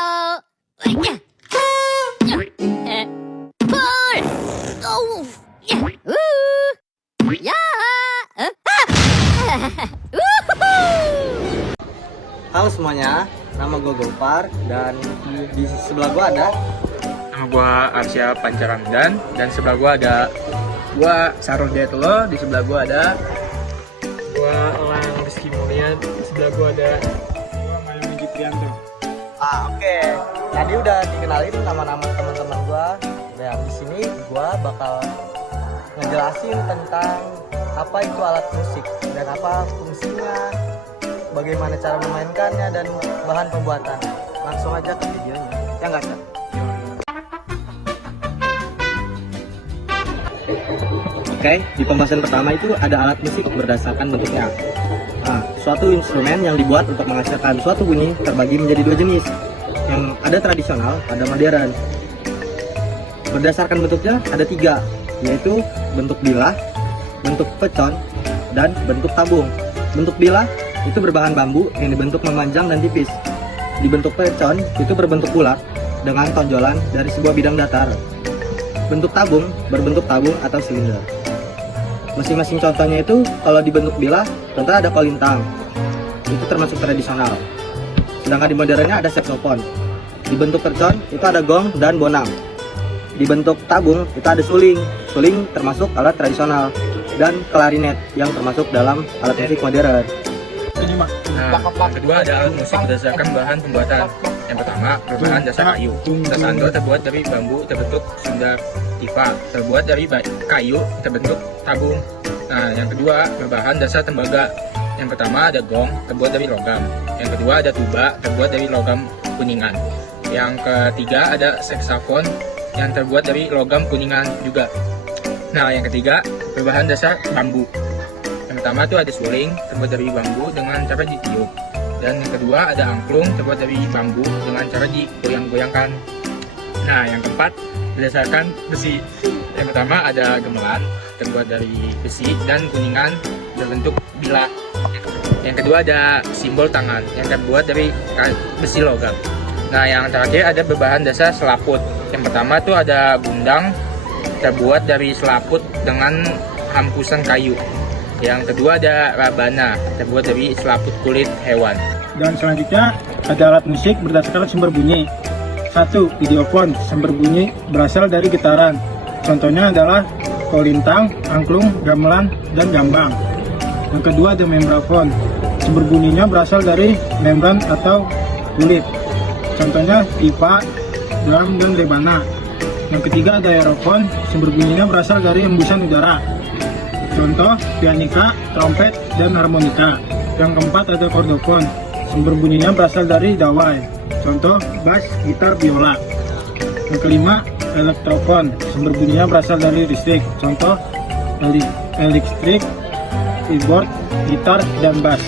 Halo. Pul. Oh. Ya. Halo semuanya, nama gue Gopar dan di sebelah gue ada. Nama gue Arsya Pancaramdan dan sebelah gue ada Sarul Jayatullah, di sebelah gua ada Elang Rizky Mulyan, di sebelah gue ada Mayumi Jiprianto. Oke. Tadi udah dikenalin nama-nama teman-teman gue. Dan di sini gue bakal ngejelasin tentang apa itu alat musik dan apa fungsinya, bagaimana cara memainkannya dan bahan pembuatan. Langsung aja ke videonya. Ya nggak sih? Oke, di pembahasan pertama itu ada alat musik berdasarkan bentuknya. Nah, suatu instrumen yang dibuat untuk menghasilkan suatu bunyi terbagi menjadi dua jenis. Yang ada tradisional, ada modern. Berdasarkan bentuknya ada tiga, yaitu bentuk bilah, bentuk pecon, dan bentuk tabung. Bentuk bilah itu berbahan bambu yang dibentuk memanjang dan tipis. Di bentuk pecon itu berbentuk bulat dengan tonjolan dari sebuah bidang datar. Bentuk tabung berbentuk tabung atau silinder. Masing-masing contohnya itu, kalau di bentuk bilah, contoh ada kolintang, itu termasuk tradisional. Sedangkan di modernnya ada saksofon. Di bentuk pecon itu ada gong dan bonang. Di bentuk tabung itu ada suling. Suling termasuk alat tradisional, dan klarinet yang termasuk dalam alat musik modern. Nah, yang kedua ada alat musik berdasarkan bahan pembuatan. Yang pertama, berbahan dasar kayu. Tas andol terbuat dari bambu terbentuk sundar tifa, terbuat dari kayu terbentuk tabung. Nah, yang kedua, berbahan dasar tembaga. Yang pertama ada gong terbuat dari logam. Yang kedua ada tuba terbuat dari logam kuningan. Yang ketiga ada saksofon yang terbuat dari logam kuningan juga. Nah, yang ketiga berbahan dasar bambu. Yang pertama itu ada suling terbuat dari bambu dengan cara ditiup. Dan yang kedua ada angklung terbuat dari bambu dengan cara digoyang-goyangkan. Nah, yang keempat berdasarkan besi. Yang pertama ada gamelan terbuat dari besi dan kuningan berbentuk bilah. Yang kedua ada simbol tangan yang terbuat dari besi logam. Nah, yang terakhir ada berbahan dasar selaput. Yang pertama itu ada gundang terbuat dari selaput dengan hampusan kayu. Yang kedua ada rabana terbuat dari selaput kulit hewan. Dan selanjutnya ada alat musik berdasarkan sumber bunyi. 1. Videofon, sumber bunyi berasal dari getaran. Contohnya adalah kolintang, angklung, gamelan, dan gambang. Yang kedua ada membrafon, sumber bunyinya berasal dari membran atau kulit. Contohnya pipa, drum, dan rebana. Yang ketiga ada aerofon, sumber bunyinya berasal dari hembusan udara. Contoh pianika, trompet, dan harmonika. Yang keempat ada kordofon, sumber bunyinya berasal dari dawai. Contoh bass, gitar, biola. Yang kelima elektrofon, sumber bunyinya berasal dari listrik. Contoh elektrik, keyboard, gitar, dan bass.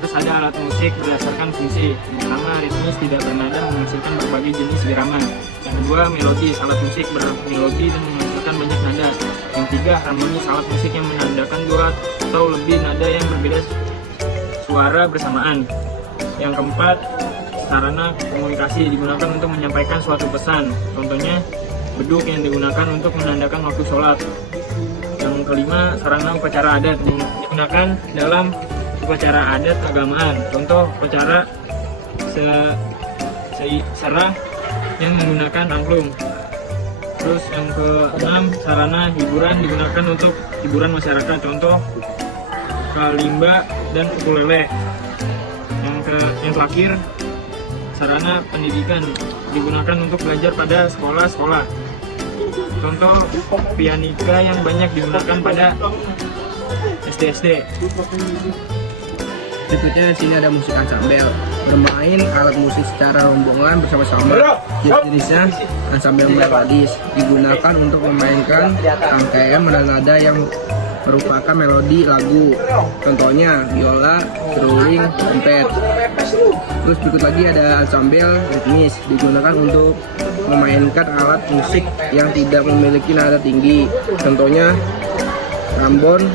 Terus ada alat musik berdasarkan fungsi. Yang pertama, ritmis tidak bernada menghasilkan berbagai jenis irama. Yang kedua, melodis, alat musik bermelodi dan menghasilkan banyak nada. Yang tiga, harmonis, alat musik yang menandakan dua atau lebih nada yang berbeda suara bersamaan. Yang keempat, sarana komunikasi digunakan untuk menyampaikan suatu pesan. Contohnya, beduk yang digunakan untuk menandakan waktu sholat. Yang kelima, sarana upacara adat digunakan dalam upacara adat keagamaan. Contoh upacara serah yang menggunakan angklung. Terus yang keenam, sarana hiburan digunakan untuk hiburan masyarakat. Contoh kalimba dan ukulele. Yang terakhir, sarana pendidikan digunakan untuk belajar pada sekolah-sekolah. Contoh pianika yang banyak digunakan pada SD-SD. Berikutnya di sini ada musik ansambel, bermain alat musik secara rombongan bersama-sama. Jenisnya ansambel melodis, digunakan untuk memainkan rangkaian nada-nada yang merupakan melodi lagu. Contohnya biola, seruling, trompet. Terus berikut lagi ada ansambel ritmis, digunakan untuk memainkan alat musik yang tidak memiliki nada tinggi. Contohnya trombon,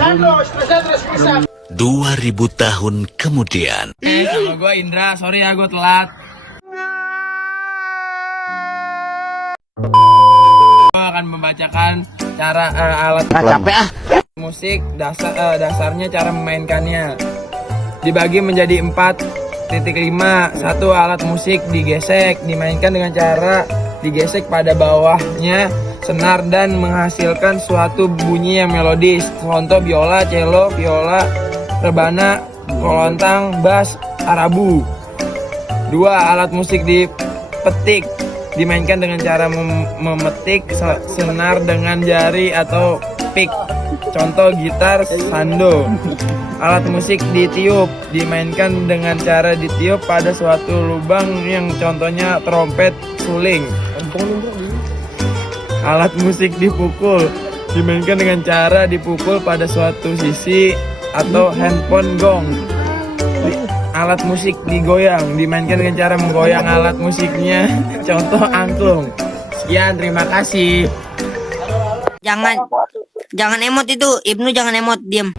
drum. 2000 tahun kemudian. Nama gue Indra, sorry ya gue telat. Akan membacakan cara alat musik dasarnya cara memainkannya. Dibagi menjadi 4.5. Satu, alat musik digesek, dimainkan dengan cara digesek pada bawahnya senar dan menghasilkan suatu bunyi yang melodis. Contoh biola, cello, viola, rebana, kolontang, bass, arabu. 2, alat musik dipetik, dimainkan dengan cara memetik senar dengan jari atau pick. Contoh gitar, sando. Alat musik ditiup, dimainkan dengan cara ditiup pada suatu lubang yang contohnya trompet, suling. Alat musik dipukul, dimainkan dengan cara dipukul pada suatu sisi atau handphone gong. Alat musik digoyang, dimainkan dengan cara menggoyang alat musiknya, contoh angklung. Sekian, terima kasih. Jangan emot itu, Ibnu jangan emot, diam.